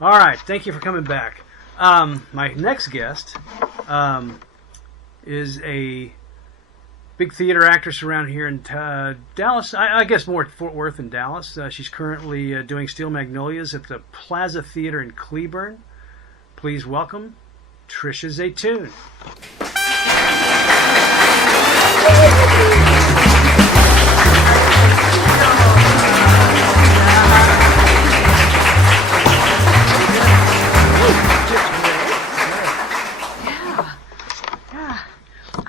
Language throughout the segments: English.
All right, thank you for coming back. My next guest is a big theater actress around here in Dallas. I guess more Fort Worth than Dallas. She's currently doing Steel Magnolias at the Plaza Theater in Cleburne. Please welcome Trich Zaitoon.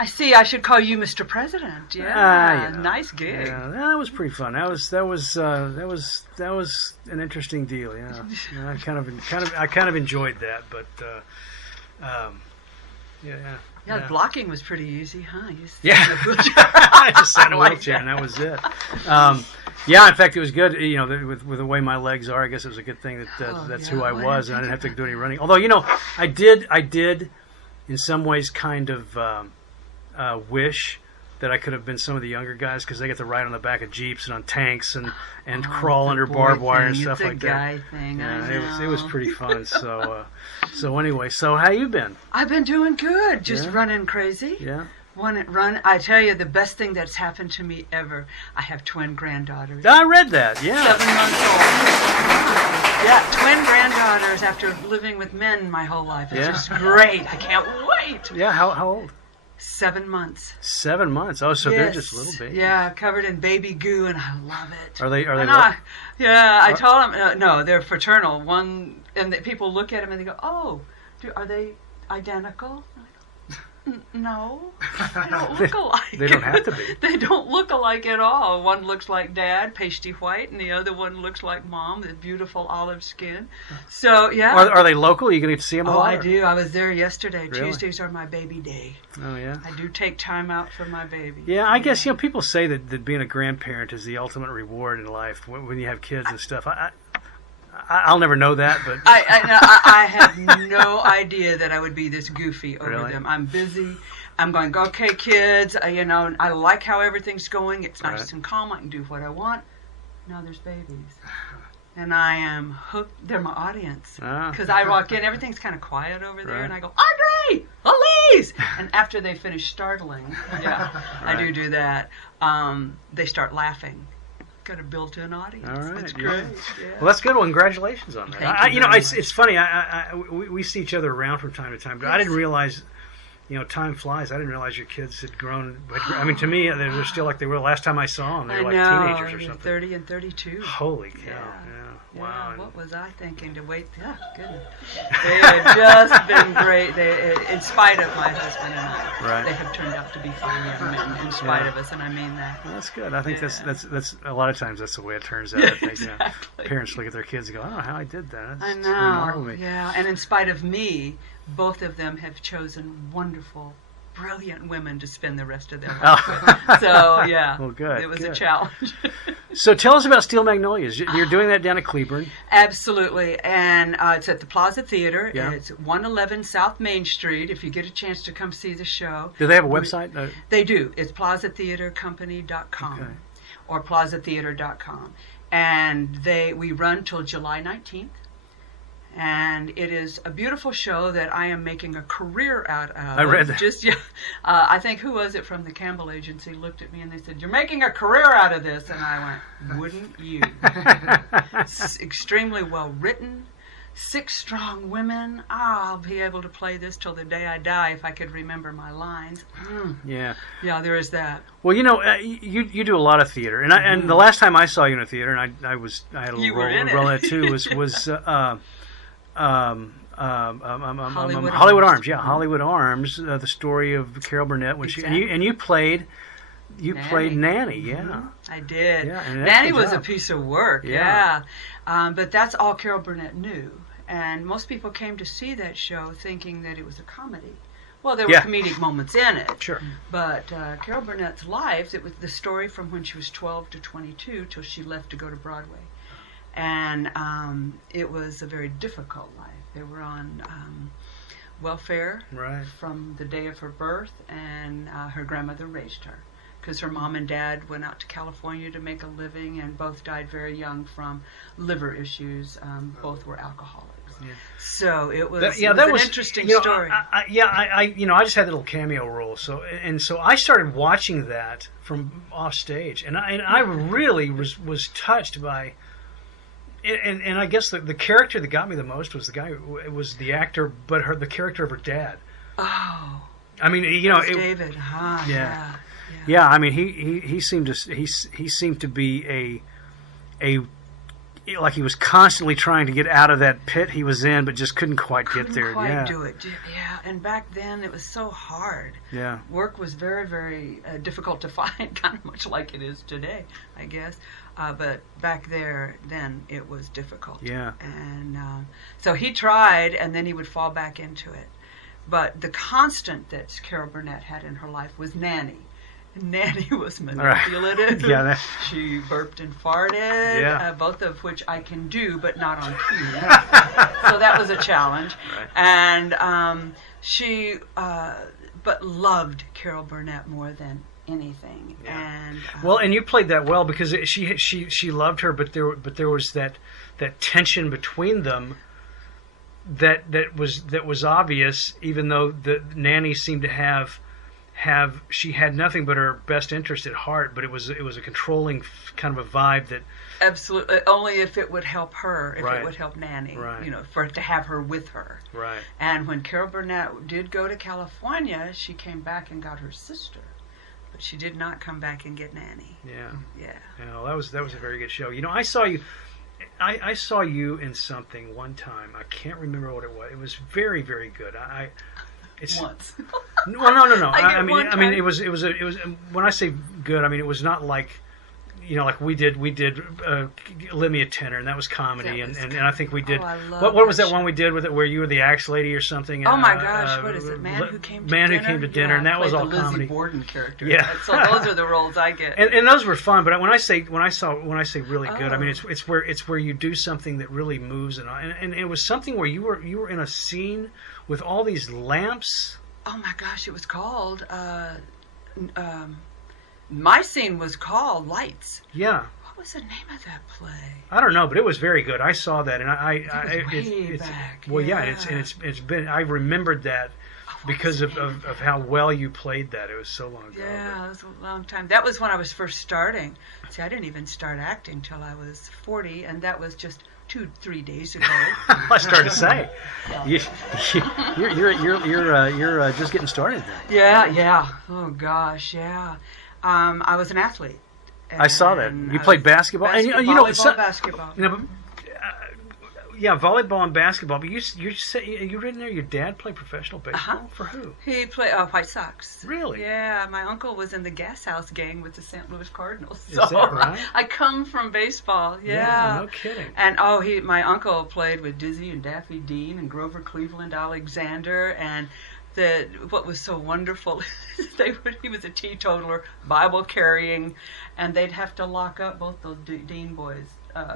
I see. I should call you Mr. President. Yeah, nice gig. Yeah, that was pretty fun. That was an interesting deal. Yeah, I kind of enjoyed that, but yeah. Blocking was pretty easy, huh? I just sat in a wheelchair and that was it. Yeah, in fact, it was good. You know, with the way my legs are, I guess it was a good thing that's who I was, and I didn't have to do any running. Although, I did, in some ways, kind of. Wish that I could have been some of the younger guys because they get to ride on the back of Jeeps and on tanks and crawl under barbed wire and stuff like that. Guy thing. Yeah, it was pretty fun. So anyway, so how you been? I've been doing good. Just running crazy. Yeah. I tell you, the best thing that's happened to me ever. I have twin granddaughters. I read that. Yeah. 7 months old. Yeah, twin granddaughters after living with men my whole life. It's just great. I can't wait. Yeah. How old? 7 months. 7 months. Oh, so they're just little babies. Yeah, covered in baby goo, and I love it. Are they? I told them no. They're fraternal. One, and people look at them and they go, "Oh, are they identical?" No, they don't look alike. They don't have to be. They don't look alike at all. One looks like Dad, pasty white, and the other one looks like Mom, with beautiful olive skin. So, yeah. Are they local? You get to see them a lot? Oh, I do. I was there yesterday. Really? Tuesdays are my baby day. Oh, yeah? I do take time out for my baby. Yeah, I guess, people say that being a grandparent is the ultimate reward in life when you have kids and stuff. I'll never know that, but I have no idea that I would be this goofy over them. I'm busy. I'm going, okay, kids. I like how everything's going. It's nice and calm. I can do what I want. Now there's babies, and I am hooked. They're my audience because I walk in. Everything's kind of quiet over there, and I go, Andre, Elise, and after they finish startling, I do that. They start laughing. Got a built-in audience. All right, that's great. Yeah. Well, that's good. Well, congratulations on that. It's funny. We see each other around from time to time, but I didn't realize. Time flies. I didn't realize your kids had grown. I mean, to me, they're still like they were last time I saw them. They were like teenagers or something. 30 and 32. Holy cow! Yeah. Wow. What was I thinking to wait? Yeah, goodness. They have just been great. In spite of my husband and I, they have turned out to be fine young men. In spite of us, and I mean that. Well, that's good. I think that's a lot of times that's the way it turns out. I think, exactly. Parents look at their kids and go, "I don't know how I did that." I know. Remarkable. Yeah, and in spite of me, both of them have chosen wonderful, brilliant women to spend the rest of their life with. So, yeah. Well, good. It was a challenge. So tell us about Steel Magnolias. You're doing that down at Cleburne. Absolutely. And it's at the Plaza Theater. Yeah. It's 111 South Main Street. If you get a chance to come see the show. Do they have a website? They do. It's plazatheatercompany.com or plazatheater.com. And we run till July 19th. And it is a beautiful show that I am making a career out of. I read that. I think, who was it from the Campbell Agency looked at me and they said, "You're making a career out of this." And I went, "Wouldn't you?" It's extremely well written. 6 strong women. I'll be able to play this till the day I die if I could remember my lines. Yeah. Yeah, there is that. Well, you do a lot of theater, and the last time I saw you in a theater, and I had a little role in that too, was Hollywood Arms. Yeah, Hollywood Arms. The story of Carol Burnett when she and you played Nanny. Yeah, I did. Yeah, and Nanny was a piece of work. Yeah. But that's all Carol Burnett knew, and most people came to see that show thinking that it was a comedy. Well, there were comedic moments in it. Sure. But Carol Burnett's life, it was the story from when she was 12 to 22 till she left to go to Broadway. And it was a very difficult life. They were on welfare from the day of her birth, and her grandmother raised her because her mom and dad went out to California to make a living, and both died very young from liver issues. Both were alcoholics. So it was, that was an interesting story. I just had that little cameo role. So I started watching that from off stage, and I really was touched by. And I guess the character that got me the most was the actor, but the character of her dad. Oh, I mean, David. Yeah. I mean, he seemed to be like he was constantly trying to get out of that pit he was in, but just couldn't quite get there. Couldn't quite do it. Yeah, and back then it was so hard. Yeah, work was very, very difficult to find, kind of much like it is today, I guess. But back then it was difficult. Yeah, and so he tried, and then he would fall back into it. But the constant that Carol Burnett had in her life was Nanny. Nanny was manipulative. Right. Yeah, she burped and farted, yeah. Both of which I can do, but not on cue. So that was a challenge. Right. And she, but loved Carol Burnett more than anything. Yeah. And and you played that well because she loved her, but there was that tension between them. That was obvious, even though the Nanny seemed to have she had nothing but her best interest at heart, but it was a controlling kind of a vibe that absolutely only if it would help her, if right. it would help Nanny, right. For to have her with her. Right. And when Carol Burnett did go to California, she came back and got her sister, but she did not come back and get Nanny. Yeah. Yeah. That was a very good show. I saw you. I saw you in something one time. I can't remember what it was. It was very, very good. Once. Well, no. I mean, it was when I say good, I mean it was not like, like we did Lend Me a Tenor, and that was comedy, and I think we did. What was that one we did with it where you were the axe lady or something? Oh my gosh, what is it? Man Who Came to Dinner, and that was all the comedy. Lizzie Borden character. Yeah. So those are the roles I get. And those were fun, but when I say really good, I mean it's where you do something that really moves, and it was something where you were in a scene with all these lamps. Oh my gosh, it was called. My scene was called Lights. Yeah. What was the name of that play? I don't know, but it was very good. I saw that, and it's back. Well, yeah, it's been. I remembered that because of how well you played that. It was so long ago. Yeah, it was a long time. That was when I was first starting. See, I didn't even start acting till I was 40, and that was just 2-3 days ago. I started to say, you're just getting started then. Yeah. Oh gosh, yeah. I was an athlete. I saw that. You played basketball, basketball. Yeah, volleyball and basketball. But you said you read in there your dad played professional baseball. For who? He played White Sox. Really? Yeah, my uncle was in the Gas House gang with the St. Louis Cardinals. So is that right? I come from baseball. Yeah. No kidding. And my uncle played with Dizzy and Daffy Dean and Grover Cleveland Alexander, and what was so wonderful he was a teetotaler, Bible carrying, and they'd have to lock up both those Dean boys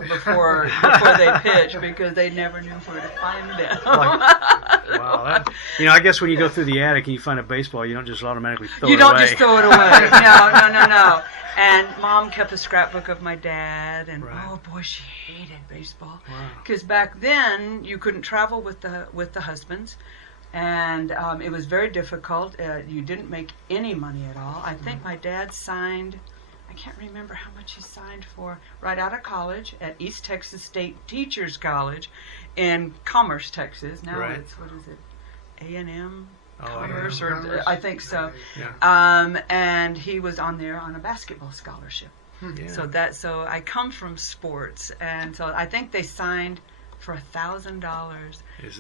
before they pitch because they never knew where to find them. Wow, I guess when you go through the attic and you find a baseball, you don't just automatically throw it away. You don't just throw it away. No. And Mom kept a scrapbook of my dad, and oh boy, she hated baseball because back then you couldn't travel with the husbands. And it was very difficult. You didn't make any money at all. I think my dad signed, I can't remember how much he signed for, right out of college at East Texas State Teachers College in Commerce, Texas. Now it's, what is it, A&M Commerce? I think so. Yeah. And he was on there on a basketball scholarship. Yeah. So I come from sports, and so I think they signed for $1,000,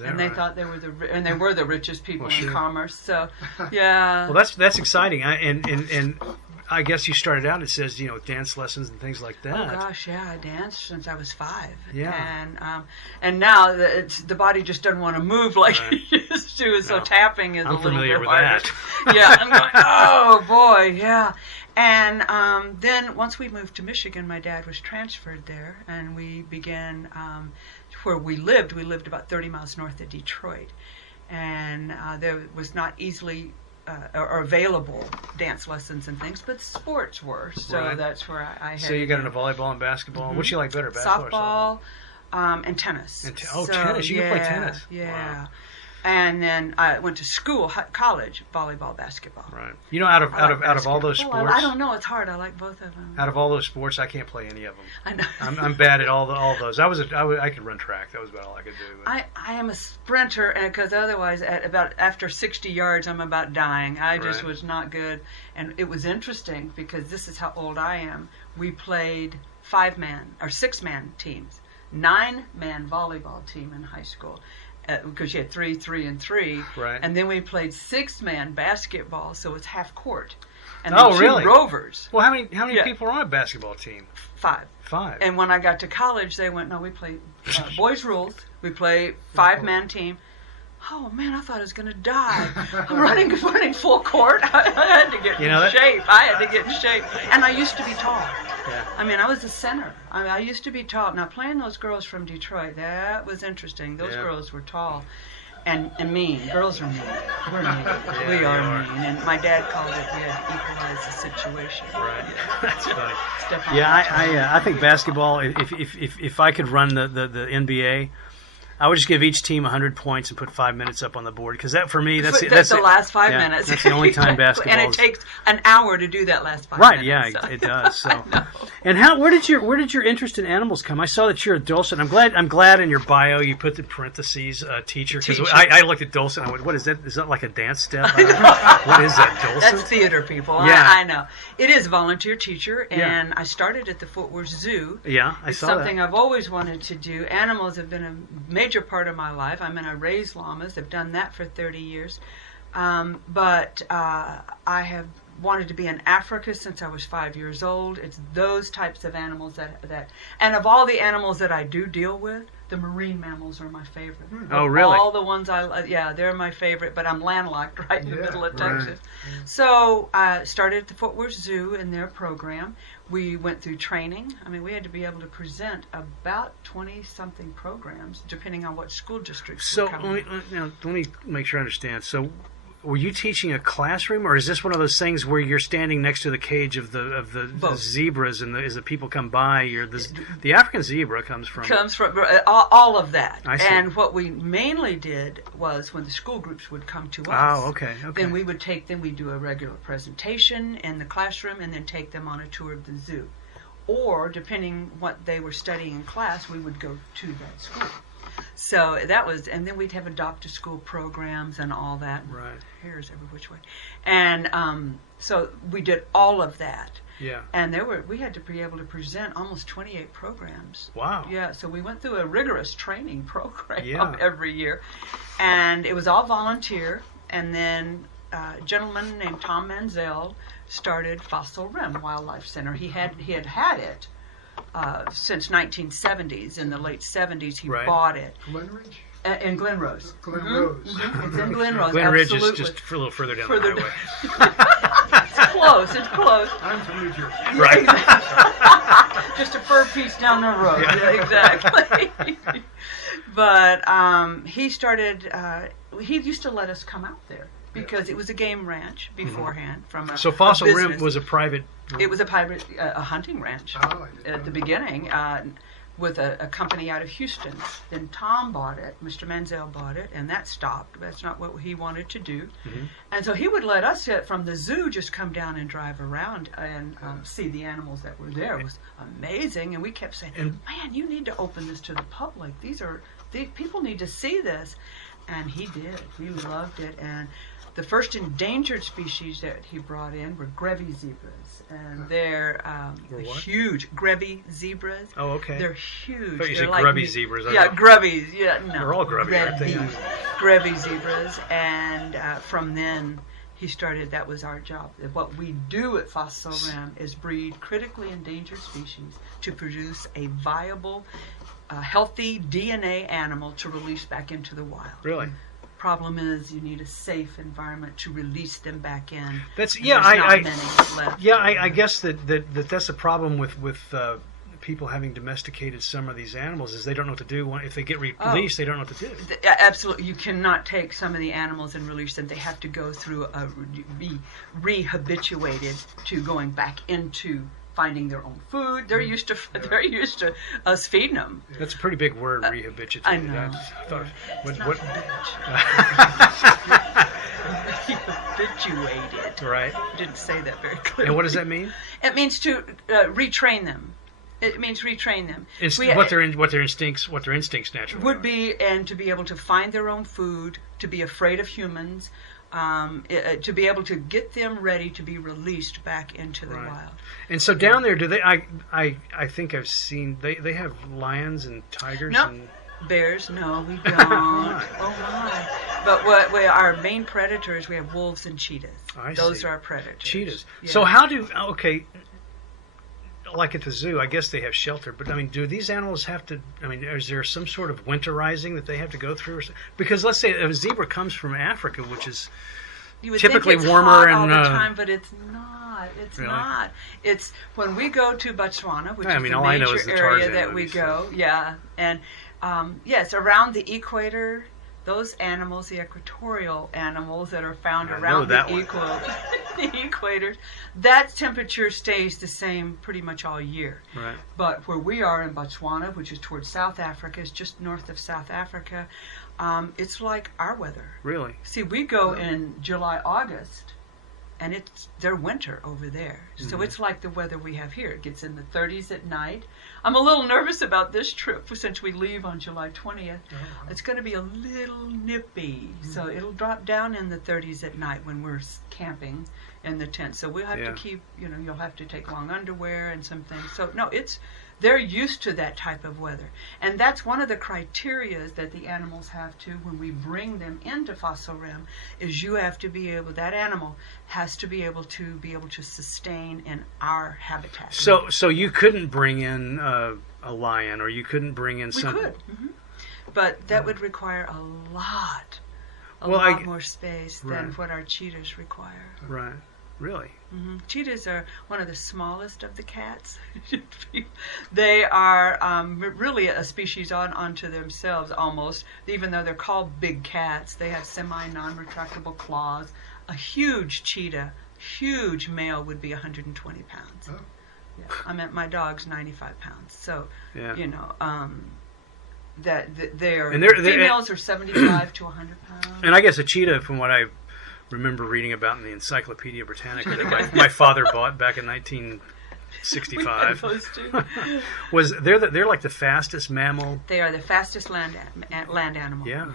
and they thought they were the richest people in Commerce. So, yeah. Well, that's exciting. And I guess you started out. It says dance lessons and things like that. Oh gosh, yeah, I danced since I was 5. Yeah. And now the body just doesn't want to move like it used to. So tapping is a little bit harder. Yeah, I'm going. Oh boy, yeah. And then once we moved to Michigan, my dad was transferred there, and we began. Where we lived about 30 miles north of Detroit, and there was not easily or available dance lessons and things, but sports were. So that's where I had. So you got into volleyball and basketball. Mm-hmm. What you like better, basketball or softball? And tennis. Tennis. You can play tennis. Yeah. Wow. And then I went to school, college, volleyball, basketball. Right. You know, out of all those sports, I don't know. It's hard. I like both of them. Out of all those sports, I can't play any of them. I know. I'm bad at all those. I could run track. That was about all I could do. But I am a sprinter, and because otherwise, after 60 yards, I'm about dying. I just was not good. And it was interesting because this is how old I am. We played 5-man or 6-man teams, 9-man volleyball team in high school. Because you had 3, 3, and 3, right? And then we played 6-man basketball, so it's half court. And really? Rovers. Well, how many people are on a basketball team? 5. 5. And when I got to college, they went, no, we play boys rules. We play 5-man team. Oh man, I thought I was going to die. I'm running full court. I had to get in shape. I had to get in shape, and I used to be tall. Yeah. I mean, I was a center. I used to be tall. Now, playing those girls from Detroit, that was interesting. Those girls were tall and mean. Girls are mean. We're mean. Yeah, we are mean. And my dad called it, we had to equalize the situation. Right. That's funny. Yeah, I think basketball, if I could run the NBA, I would just give each team 100 points and put 5 minutes up on the board, because that, for me, that's the last 5 minutes. That's the only time basketball. And it takes an hour to do that last 5 minutes. Right? Yeah, so. It does. So. And where did your interest in animals come? I saw that you're a Dulcet. I'm glad in your bio you put the parentheses teacher, because I looked at Dulcet and I went, what is that? Is that like a dance step? What is that, Dulcet? That's theater, people. Yeah, I know. It is volunteer teacher, and I started at the Fort Worth Zoo. Yeah, I saw that. It's something I've always wanted to do. Animals have been a major part of my life. I raise llamas. I've done that for 30 years. But I have wanted to be in Africa since I was 5 years old. It's those types of animals that and of all the animals that I do deal with, the marine mammals are my favorite. Oh, really? All the ones they're my favorite, but I'm landlocked right in the middle of Texas. So I started at the Fort Worth Zoo in their program. We went through training. I mean, we had to be able to present about 20-something programs, depending on what school districts. So let me make sure I understand. So, were you teaching a classroom, or is this one of those things where you're standing next to the cage of the zebras, and as the people come by, the African zebra comes from all of that. I see. And what we mainly did was when the school groups would come to us. Oh, okay. Then we would take them. We'd do a regular presentation in the classroom, and then take them on a tour of the zoo, or depending what they were studying in class, we would go to that school. So that was, and then we'd have adopt a school programs and all that. Right. Hairs every which way, and so we did all of that. Yeah. And we had to be able to present almost 28 programs. Wow. Yeah. So we went through a rigorous training program every year, and it was all volunteer. And then a gentleman named Tom Manziel started Fossil Rim Wildlife Center. He had it. Since 1970s. In the late 70s, he bought it. Glen Ridge? In Glen Rose. Glen Rose. It's in Glen Rose. Glen Ridge is just a little further down the highway. It's close. I'm from New Jersey. Right. Exactly. Just a fur piece down the road. Yeah, exactly. But he started, he used to let us come out there, because it was a game ranch beforehand. So Fossil Rim was a private... It was a hunting ranch at the beginning, with a company out of Houston. Then Tom bought it, Mr. Manziel bought it, and that stopped. That's not what he wanted to do. Mm-hmm. And so he would let us from the zoo just come down and drive around and see the animals that were there. It was amazing, and we kept saying, man, you need to open this to the public. These people need to see this. And he did. He loved it. And the first endangered species that he brought in were Grevy zebras, and they're huge. Grevy zebras. Oh, okay. They're huge. I thought you said like grubby zebras. Grevies. Yeah, no. They're all grubby, aren't they? Grevy zebras, and from then he started. That was our job. What we do at Fossil Rim is breed critically endangered species to produce a viable, healthy DNA animal to release back into the wild. Really? Problem is, you need a safe environment to release them back in. That's I guess that's a problem with people having domesticated some of these animals, is they don't know what to do. If they get released, they don't know what to do. Absolutely, you cannot take some of the animals and release them. They have to go through be rehabituated to going back into finding their own food. They're used to us feeding them. That's a pretty big word, rehabilitated. I know. What? Rehabilitated. Right. Didn't say that very clearly. And what does that mean? It means to retrain them. It means retrain them. It's what their instincts naturally would be, and to be able to find their own food, to be afraid of humans, to be able to get them ready to be released back into the wild. And so down there, do they? I think I've seen they have lions and tigers. No. And Bears? No, we don't. Oh my! But our main predators, we have wolves and cheetahs. Those are our predators. Cheetahs. Yeah. So how do like at the zoo, I guess they have shelter, but I mean, do these animals have to? I mean, is there some sort of winterizing that they have to go through? Because let's say a zebra comes from Africa, which is typically warmer and all the time, but it's not. It's really? not. It's when we go to Botswana, which is the all I know is major the area Tarzan that we movies, go. Yeah, and yes, around the equator. Those animals, the equatorial animals that are found around the equator, that temperature stays the same pretty much all year. Right. But where we are in Botswana, which is towards South Africa, is just north of South Africa, it's like our weather. Really? See, we go in July, August, and their winter over there. So it's like the weather we have here. It gets in the 30s at night. I'm a little nervous about this trip since we leave on July 20th. It's going to be a little nippy. So it'll drop down in the 30s at night when we're camping in the tent. So we'll have to keep, you'll have to take long underwear and some things. So no, they're used to that type of weather. And that's one of the criteria that the animals have to, when we bring them into fossil realm, is you have to be able, that animal has to be able to sustain in our habitat. So you couldn't bring in a lion, or you couldn't bring in something? We could. But that would require a lot more space than what our cheetahs require. Right. Really? Cheetahs are one of the smallest of the cats. They are really a species unto themselves almost. Even though they're called big cats, they have semi-non-retractable claws. A huge cheetah, huge male, would be 120 pounds. Oh. Yeah. I mean, my dog's 95 pounds. So, that they are, females are 75 to 100 pounds. And I guess a cheetah, from what I remember reading about in the Encyclopedia Britannica that my father bought back in 1965, they're like the fastest mammal. They are the fastest land animal. Yeah.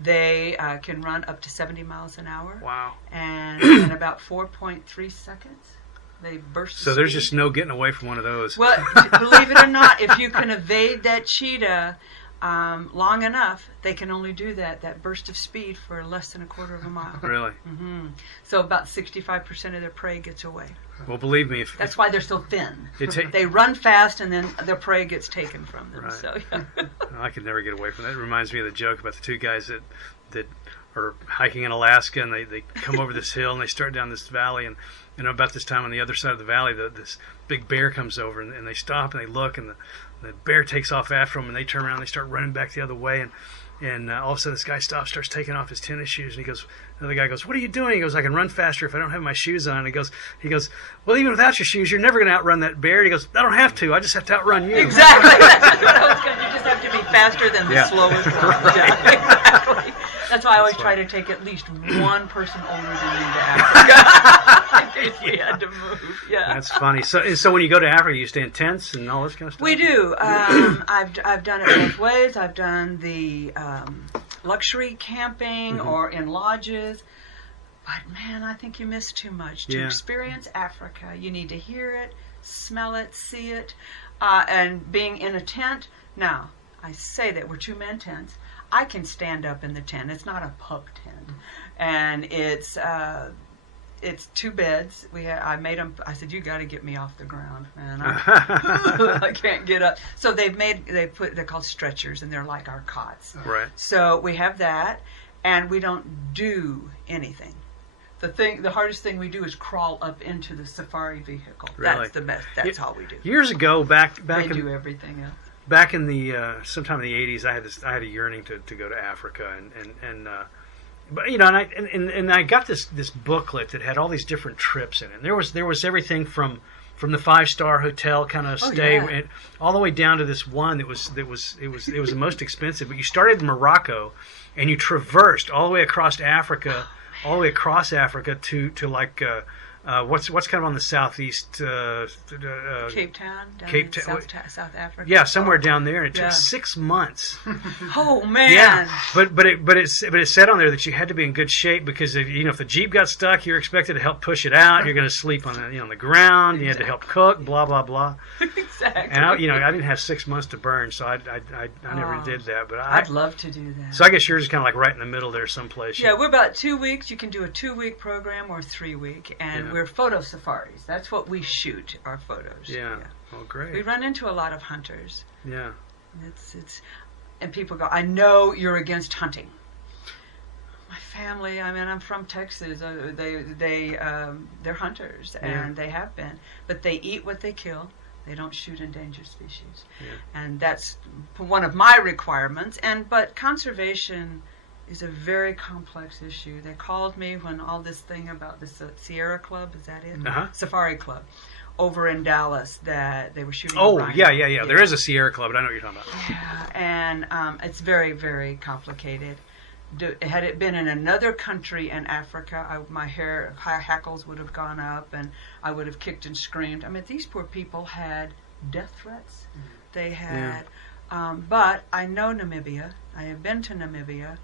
They can run up to 70 miles an hour. Wow. And in about 4.3 seconds, they burst. So there's just no getting away from one of those. Well, believe it or not, if you can evade that cheetah long enough, they can only do that burst of speed for less than a quarter of a mile. Really? So about 65% of their prey gets away. Well, believe me, that's why they're so thin. They run fast, and then their prey gets taken from them. Right. So I could never get away from that. It reminds me of the joke about the two guys that are hiking in Alaska, and they come over this hill and they start down this valley, and about this time on the other side of the valley, this big bear comes over, and they stop and they look, and the bear takes off after them, and they turn around and they start running back the other way, and all of a sudden this guy stops, starts taking off his tennis shoes, and the other guy goes, "What are you doing?" He goes, "I can run faster if I don't have my shoes on." And he goes, "Well, even without your shoes, you're never going to outrun that bear." And he goes, "I don't have to. I just have to outrun you." Exactly. That's what I was going to. You just have to be faster than the slowest one. Right. Exactly. That's why I always try to take at least one person older than me to Africa. If we had to move. Yeah. That's funny. So when you go to Africa, you stay in tents and all this kind of stuff? We do. I've done it both ways. I've done the luxury camping or in lodges. But man, I think you miss too much. To experience Africa, you need to hear it, smell it, see it, and being in a tent. Now, I say that we're two-man tents. I can stand up in the tent. It's not a pup tent, and it's two beds. I made them. I said, "You got to get me off the ground, man. I can't get up." So they're called stretchers, and they're like our cots. Right. So we have that, and we don't do anything. The hardest thing we do is crawl up into the safari vehicle. Really? That's the best. That's all we do. Years ago, back they do everything else. Back in the sometime in the 80s, I had a yearning to go to Africa, and I got this booklet that had all these different trips in it. And there was everything from from the 5-star hotel kind of stay, yeah. all the way down to this one that was it was the most expensive. But you started in Morocco, and you traversed all the way across Africa, to like. What's kind of on the southeast? Cape Town, South Africa. Yeah, somewhere down there. And it took 6 months. Oh man! Yeah, but it said on there that you had to be in good shape because if the Jeep got stuck, you're expected to help push it out. You're going to sleep on the ground. You had to help cook. Blah blah blah. Exactly. And I didn't have 6 months to burn, so I never did that. But I'd love to do that. So I guess yours is kind of like right in the middle there, someplace. Yeah, we're about 2 weeks. You can do a 2-week program or 3-week, and we're photo safaris. That's what we shoot, our photos. Yeah. Oh, great. We run into a lot of hunters. Yeah. And people go, I know you're against hunting. My family, I'm from Texas. They're hunters, and they have been. But they eat what they kill. They don't shoot endangered species. Yeah. And that's one of my requirements. But conservation is a very complex issue. They called me when all this thing about the Sierra Club, is that it? Uh-huh. Safari Club, over in Dallas, that they were shooting. Oh, yeah. There is a Sierra Club, but I know what you're talking about. Yeah, and it's very, very complicated. Had it been in another country in Africa, my hackles would have gone up, and I would have kicked and screamed. These poor people had death threats. They had, but I know Namibia. I have been to Namibia.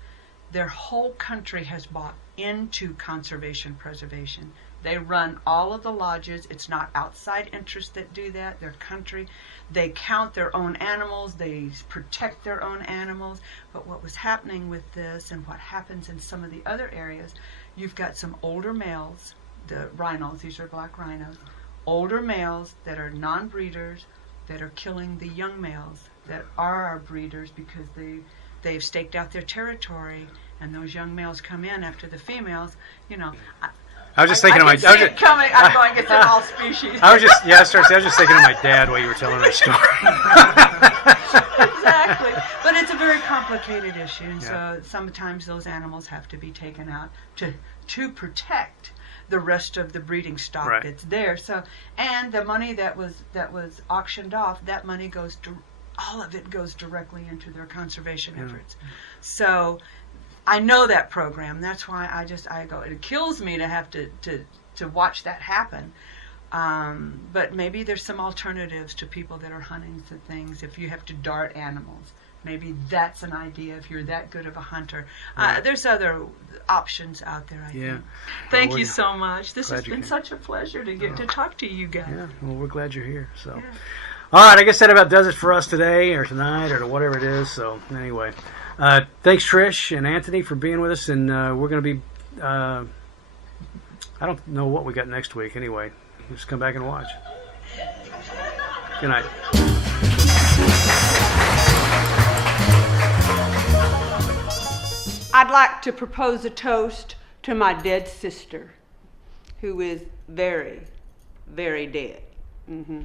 Their whole country has bought into conservation preservation. They run all of the lodges. It's not outside interests that do that. Their country, they count their own animals. They protect their own animals. But what was happening with this, and what happens in some of the other areas, you've got some older males, the rhinos, these are black rhinos, older males that are non-breeders that are killing the young males that are our breeders because they've staked out their territory. And those young males come in after the females. I was just thinking of my. I'm going. It's in all species. I was just thinking of my dad while you were telling that story. Exactly, but it's a very complicated issue, and so sometimes those animals have to be taken out to protect the rest of the breeding stock that's there. So, and the money that was auctioned off, that money all of it goes directly into their conservation efforts. So. I know that program. That's why I go. It kills me to have to watch that happen. But maybe there's some alternatives to people that are hunting to things. If you have to dart animals, maybe that's an idea. If you're that good of a hunter, there's other options out there. I think. Thank you so much. This has been such a pleasure to get to talk to you guys. Yeah. Well, we're glad you're here. So. Yeah. All right. I guess that about does it for us today, or tonight, or whatever it is. So anyway. Thanks, Trish and Anthony, for being with us, and we're going to be, I don't know what we got next week anyway. Just come back and watch. Good night. I'd like to propose a toast to my dead sister, who is very, very dead. Mm-hmm.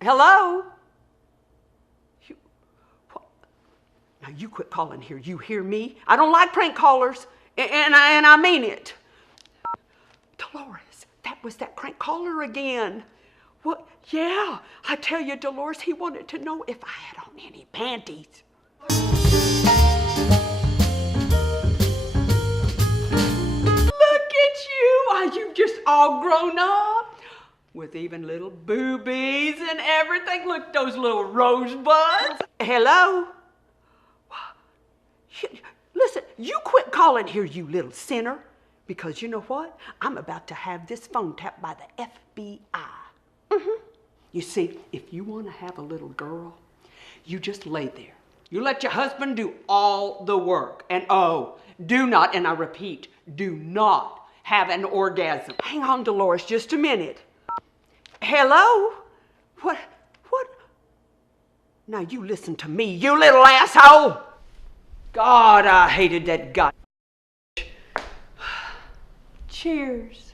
Hello? Now you quit calling here. You hear me? I don't like prank callers, and I mean it. Dolores, that was that prank caller again. What? Yeah, I tell you, Dolores, he wanted to know if I had on any panties. Look at you. Are you just all grown up? With even little boobies and everything. Look, those little rosebuds. Hello? Listen, you quit calling here, you little sinner. Because you know what? I'm about to have this phone tapped by the FBI. Mm-hmm. You see, if you want to have a little girl, you just lay there. You let your husband do all the work. And do not, and I repeat, do not have an orgasm. Hang on, Dolores, just a minute. Hello? What? Now you listen to me, you little asshole! God, I hated that guy. Cheers.